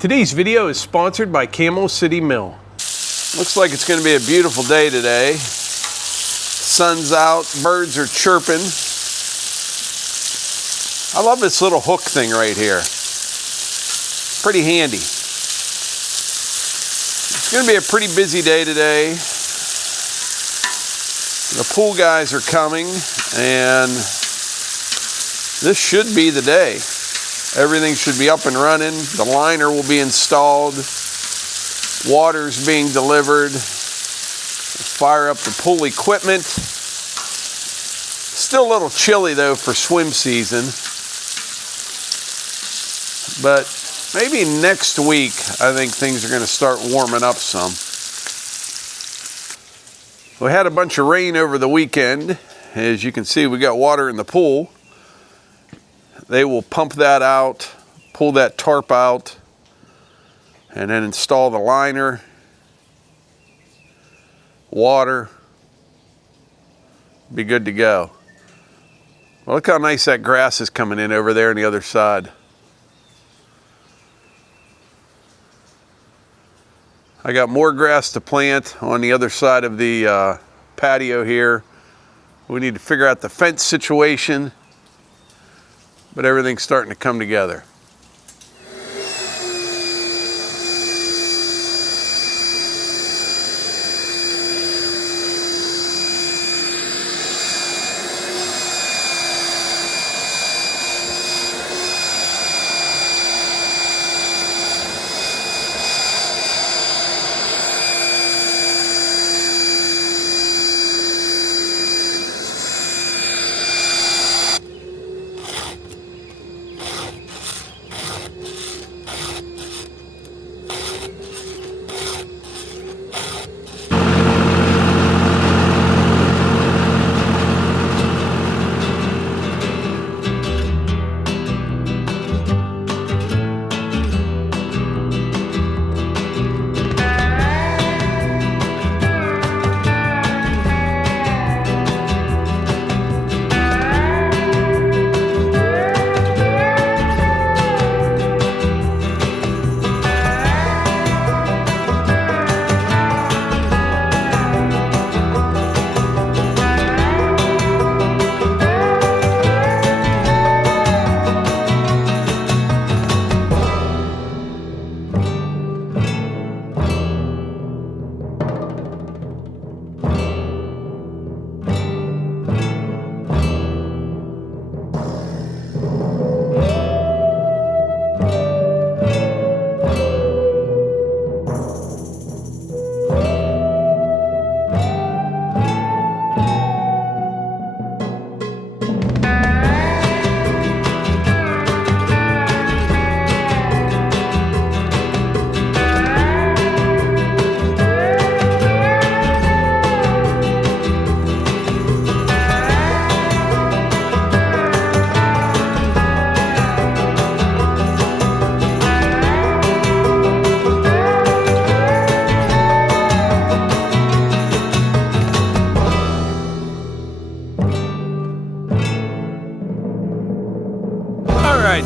Today's video is sponsored by Camel City Mill. Looks like it's going to be a beautiful day today. Sun's out, birds are chirping. I love this little hook thing right here. Pretty handy. It's going to be a pretty busy day today. The pool guys are coming, and this should be the day. Everything should be up and running. The liner will be installed. Water's being delivered. Fire up the pool equipment. Still a little chilly though for swim season. But maybe next week, I think things are going to start warming up some. We had a bunch of rain over the weekend. As you can see, we got water in the pool. They will pump that out, pull that tarp out, and then install the liner, water, be good to go. Well, look how nice that grass is coming in over there on the other side. I got more grass to plant on the other side of the patio here. We need to figure out the fence situation, but everything's starting to come together.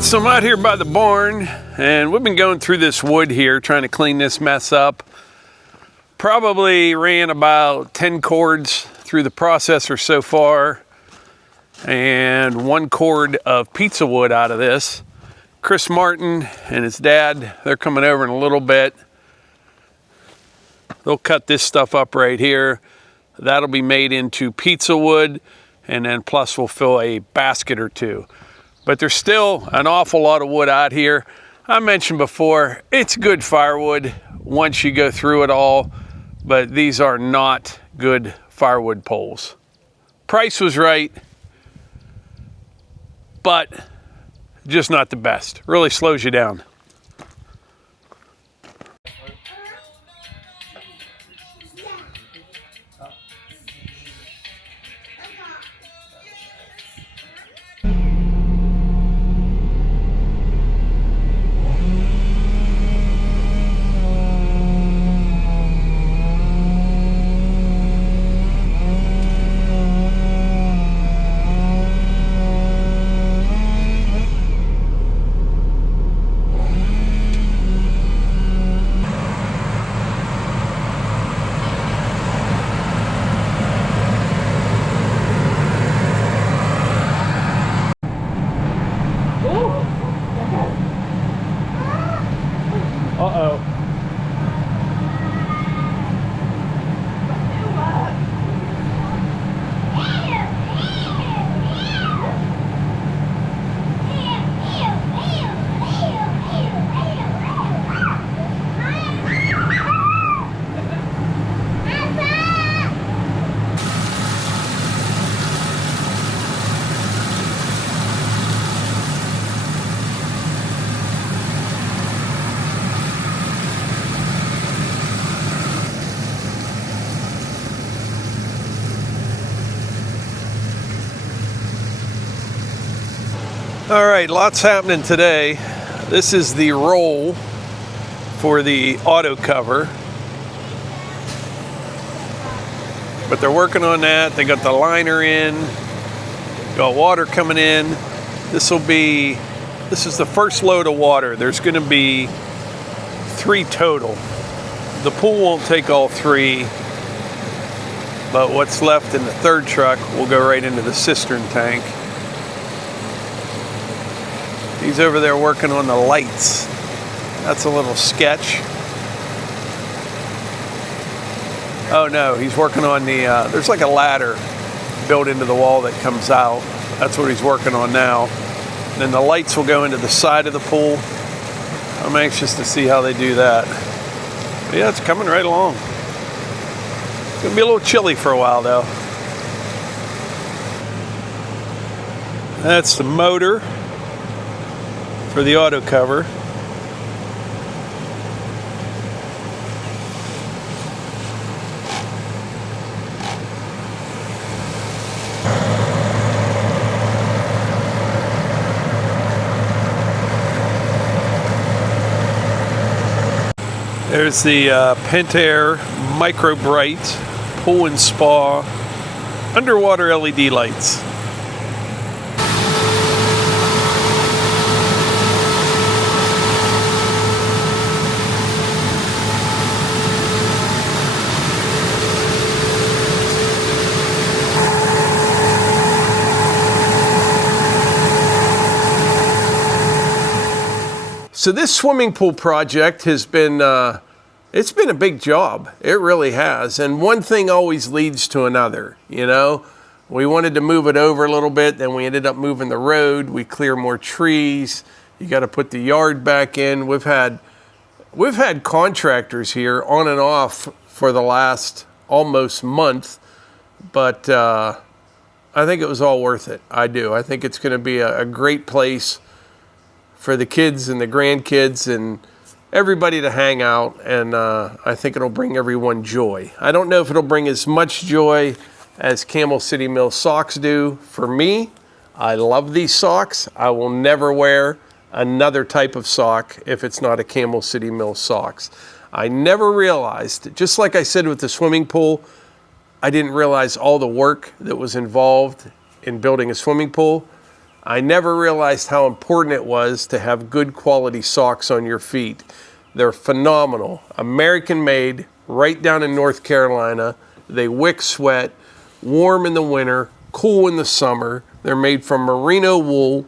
So I'm out here by the barn, and we've been going through this wood here, trying to clean this mess up. Probably ran about 10 cords through the processor so far, and 1 cord of pizza wood out of this. Chris Martin and his dad, they're coming over in a little bit. They'll cut this stuff up right here. That'll be made into pizza wood, and then plus we'll fill a basket or two. But there's still an awful lot of wood out here. I mentioned before, it's good firewood once you go through it all, but these are not good firewood poles. Price was right, but just not the best. Really slows you down. Uh-oh. All right, lots happening today. This is the roll for the auto cover. But they're working on that. They got the liner in, got water coming in. This is the first load of water. There's gonna be 3 total. The pool won't take all 3, but what's left in the 3rd truck will go right into the cistern tank. He's over there working on the lights. That's a little sketch. Oh no, he's working on the, there's like a ladder built into the wall that comes out. That's what he's working on now. And then the lights will go into the side of the pool. I'm anxious to see how they do that. But yeah, it's coming right along. It's gonna be a little chilly for a while though. That's the motor for the auto cover. There's the Pentair Micro Bright Pool and Spa underwater LED lights. So this swimming pool project has been, it's been a big job. It really has. And one thing always leads to another, you know. We wanted to move it over a little bit, then we ended up moving the road. We clear more trees. You got to put the yard back in. We've had contractors here on and off for the last almost month, but I think it was all worth it. I do. I think it's going to be a great place for the kids and the grandkids and everybody to hang out, and I think it'll bring everyone joy. I don't know if it'll bring as much joy as Camel City Mill socks do. For me, I love these socks. I will never wear another type of sock if it's not a Camel City Mill socks. I never realized, just like I said with the swimming pool, I didn't realize all the work that was involved in building a swimming pool. I never realized how important it was to have good quality socks on your feet. They're phenomenal. American made, right down in North Carolina. They wick sweat, warm in the winter, cool in the summer. They're made from merino wool.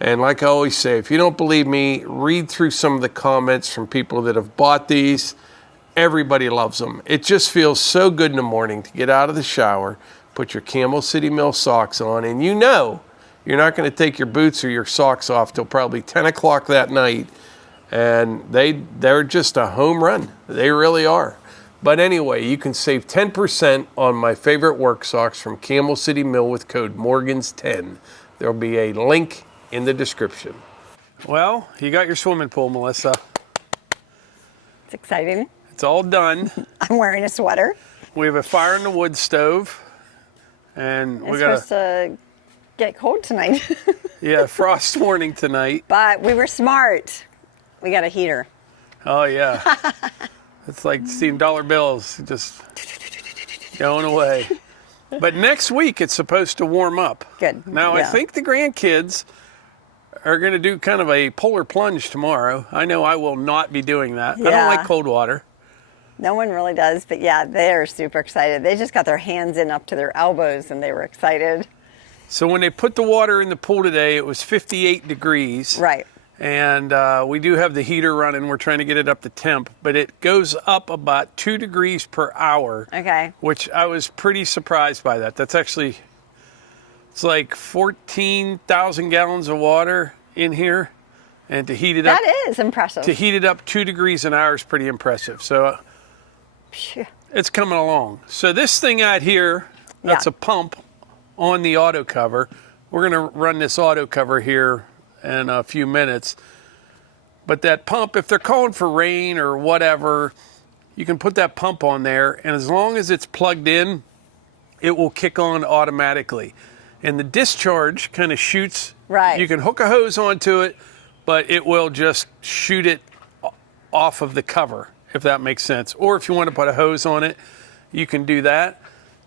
And like I always say, if you don't believe me, read through some of the comments from people that have bought these. Everybody loves them. It just feels so good in the morning to get out of the shower, put your Camel City Mill socks on, and you know you're not going to take your boots or your socks off till probably 10 o'clock that night. And they're just a home run. They really are. But anyway, you can save 10% on my favorite work socks from Camel City Mill with code Morgans10. There'll be a link in the description. Well, you got your swimming pool, Melissa. It's exciting. It's all done. I'm wearing a sweater. We have a fire in the wood stove. And it's supposed to get cold tonight. Yeah, frost warning tonight. But we were smart. We got a heater. Oh yeah. It's like seeing dollar bills just going away. But next week it's supposed to warm up. Good. Now yeah. I think the grandkids are going to do kind of a polar plunge tomorrow. I know I will not be doing that. Yeah. I don't like cold water. No one really does, but yeah, they're super excited. They just got their hands in up to their elbows and they were excited. So when they put the water in the pool today, it was 58 degrees. Right. And we do have the heater running. We're trying to get it up to temp, but it goes up about 2 degrees per hour. Okay. Which I was pretty surprised by that. That's actually, it's like 14,000 gallons of water in here. And to heat it up. That is impressive. To heat it up 2 degrees an hour is pretty impressive. So it's coming along. So this thing out here, that's a pump on the auto cover. We're going to run this auto cover here in a few minutes. But that pump, if they're calling for rain or whatever, you can put that pump on there, and as long as it's plugged in, it will kick on automatically. And the discharge kind of shoots. Right. You can hook a hose onto it, but it will just shoot it off of the cover, if that makes sense. Or if you want to put a hose on it, you can do that.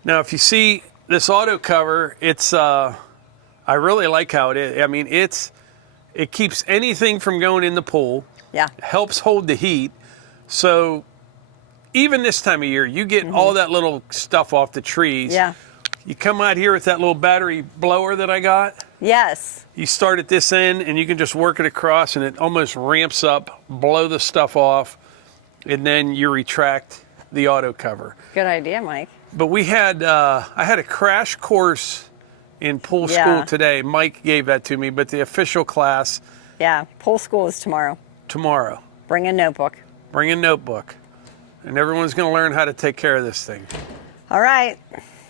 Now, if you see this auto cover, it's I really like how it is. I mean, it keeps anything from going in the pool. Yeah. Helps hold the heat. So even this time of year, you get all that little stuff off the trees. Yeah. You come out here with that little battery blower that I got. Yes. You start at this end and you can just work it across and it almost ramps up, blow the stuff off, and then you retract the auto cover. Good idea, Mike. But we had, I had a crash course in pool school today. Mike gave that to me, but the official class. Yeah, pool school is tomorrow. Tomorrow. Bring a notebook. Bring a notebook. And everyone's going to learn how to take care of this thing. All right.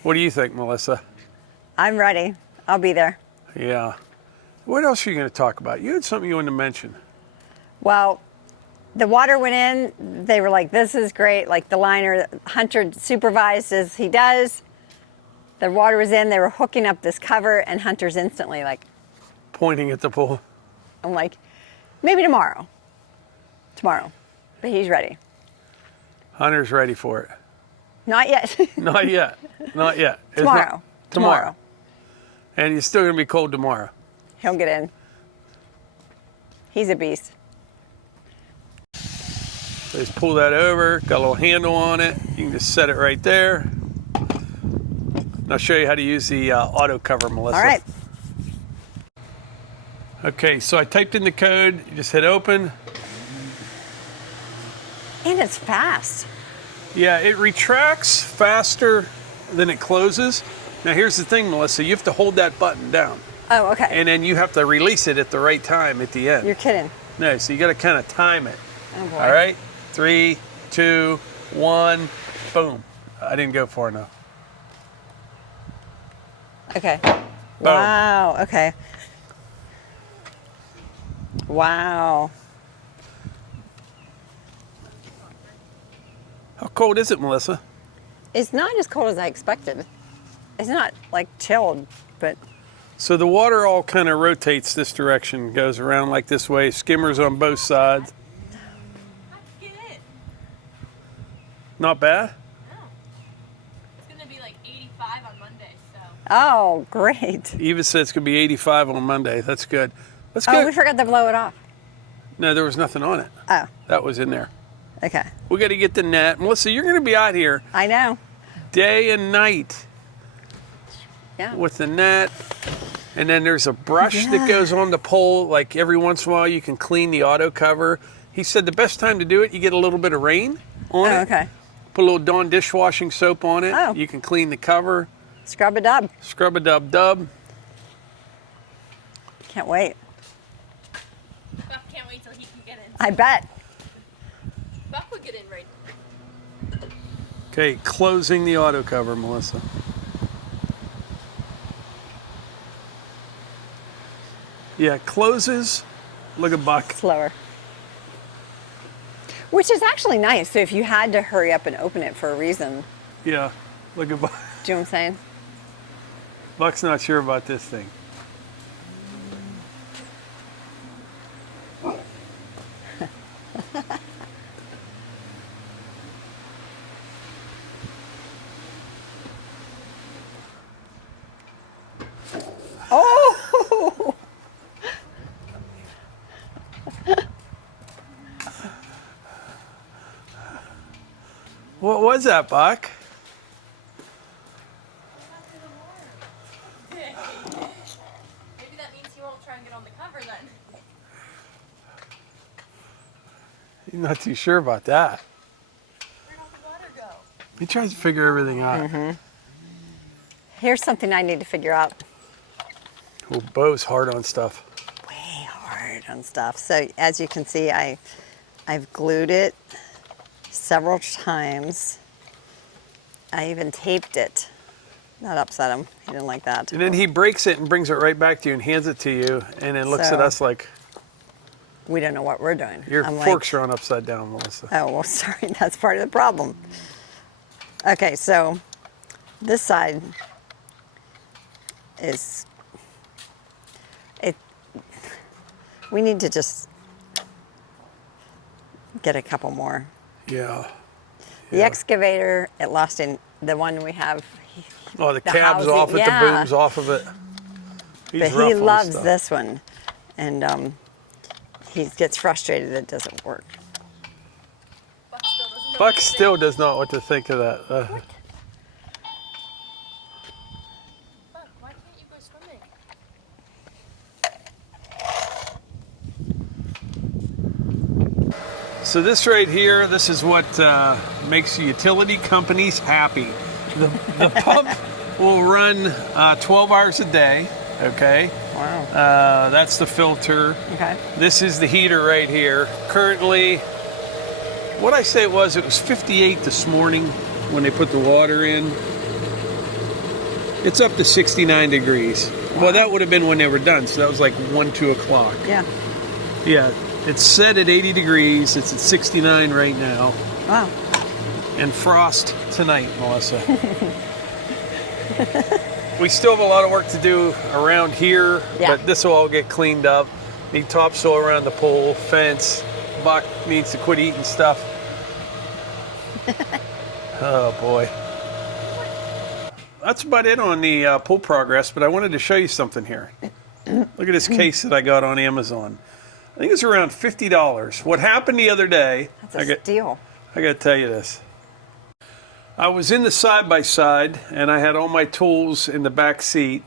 What do you think, Melissa? I'm ready. I'll be there. Yeah. What else are you going to talk about? You had something you wanted to mention. Well, the water went in. They were like, this is great. Like the liner, Hunter supervised as he does. The water was in. They were hooking up this cover, and Hunter's instantly like, Pointing at the pool. I'm like, maybe tomorrow. Tomorrow. But he's ready. Hunter's ready for it. Not yet. Not yet. Not yet. It's Tomorrow. Tomorrow. And it's still going to be cold tomorrow. He'll get in. He's a beast. So just pull that over. Got a little handle on it. You can just set it right there. And I'll show you how to use the auto cover, Melissa. All right. Okay, so I typed in the code. You just hit open. And it's fast. Yeah, it retracts faster than it closes. Now here's the thing, Melissa. You have to hold that button down. Oh, okay. And then you have to release it at the right time at the end. You're kidding. No, so you got to kind of time it. Oh, boy. All right? 3, 2, 1, boom. I didn't go far enough. Okay. Wow. Okay. Wow. How cold is it, Melissa? It's not as cold as I expected. It's not like chilled, but So the water all kind of rotates this direction, goes around like this way, skimmers on both sides. Not bad? No. It's going to be like 85 on Monday, so. oh, great. Eva said it's going to be 85 on Monday. That's good. Let's Oh, go. we forgot to blow it off. No, there was nothing on it. Oh, That was in there. okay. We got to get the net. Melissa, you're going to be out here I know. day and night Yeah. with the net. And then there's a brush that goes on the pole. Like every once in a while, you can clean the auto cover. He said the best time to do it, you get a little bit of rain on it. Oh, okay. Put a little Dawn dishwashing soap on it. Oh. You can clean the cover. Scrub a dub. Scrub a dub dub. Can't wait. Buck can't wait till he can get in. I bet. Buck would get in right. Okay, closing the auto cover, Melissa. Yeah, closes. Look at Buck. Slower. Which is actually nice. So if you had to hurry up and open it for a reason, Yeah, look at Buck. do you know what I'm saying? Buck's not sure about this thing. Oh! What was that, Buck? Maybe that means he won't try and get on the cover then. He's not too sure about that. Where'd all the water go? He tries to figure everything out. Here's something I need to figure out. Well, Bo's hard on stuff. Way hard on stuff. So as you can see, I've glued it several times. I even taped it. That upset him. He didn't like that. And then he breaks it and brings it right back to you and hands it to you, and then looks at us like, we don't know what we're doing. your I'm forks are on upside down, Melissa. Oh, well, sorry. That's part of the problem. Okay, so this side is, we need to just get a couple more. Yeah. The excavator, it lost in the one we have. Oh, the The cab's housing, off it, yeah. the boom's off of it. He's But rough he on loves stuff. this one, and he gets frustrated that it doesn't work. Buck still doesn't know Buck what to think. still does not what to think of that. Buck, why can't you go swimming? So this right here, this is what makes utility companies happy. The pump will run 12 hours a day, okay? Wow. That's the filter. Okay. This is the heater right here. Currently, what I say it was 58 this morning when they put the water in. It's up to 69 degrees. Well, that would have been when they were done, so that was like 1, 2 o'clock. Yeah. Yeah, it's set at 80 degrees. It's at 69 right now. Wow. And frost tonight, Melissa. We still have a lot of work to do around here, Yeah. but this will all get cleaned up. Need topsoil around the pole, fence. Buck needs to quit eating stuff. Oh boy. That's about it on the pool progress, but I wanted to show you something here. Look at this case that I got on Amazon. I think it's around $50. What happened the other day, That's a steal. I got to tell you this. I was in the side-by-side, and I had all my tools in the back seat,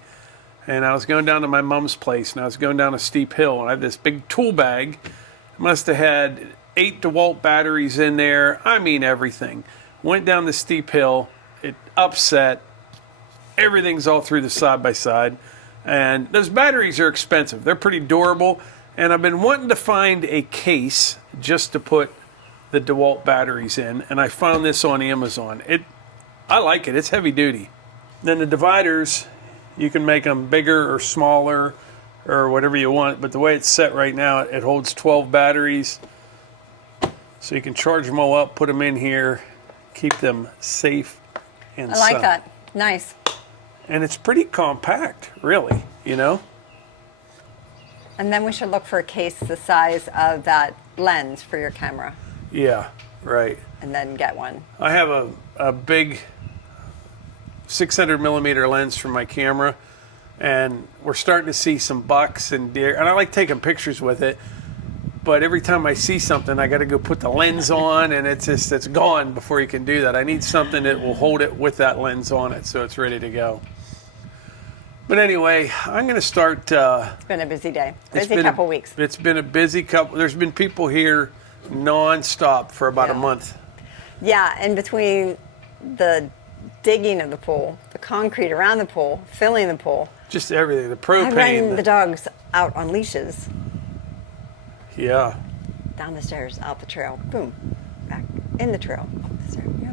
and I was going down to my mom's place, and I was going down a steep hill, and I had this big tool bag. It must have had 8 DeWalt batteries in there. I mean everything. Went down the steep hill. It upset. Everything's all through the side-by-side. And those batteries are expensive. They're pretty durable. And I've been wanting to find a case just to put the DeWalt batteries in, and I found this on Amazon. I like it. It's heavy duty. Then the dividers, you can make them bigger or smaller or whatever you want, but the way it's set right now, it holds 12 batteries. So you can charge them all up, put them in here, keep them safe and I like sound. that. Nice. And it's pretty compact, really, you know? And then we should look for a case the size of that lens for your camera, Yeah, right. and then get one. I have a big 600 millimeter lens for my camera, and we're starting to see some bucks and deer, and I like taking pictures with it, but every time I see something, I got to go put the lens on, and it's gone before you can do that. I need something that will hold it with that lens on it so it's ready to go. But anyway, I'm going to start. It's been a busy day. Busy couple weeks. It's been a busy couple. There's been people here non-stop for about a Yeah. month. Yeah, and between the digging of the pool, the concrete around the pool, filling the pool, Just everything. The I propane. run the dogs out on leashes, Yeah. down the stairs, out the trail, boom, back in the trail, up the stairs. Yeah.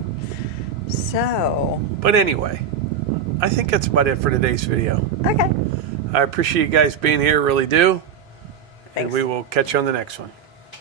So, But anyway, I think that's about it for today's video. okay. I appreciate you guys being here, really do. And Thanks. we will catch you on the next one.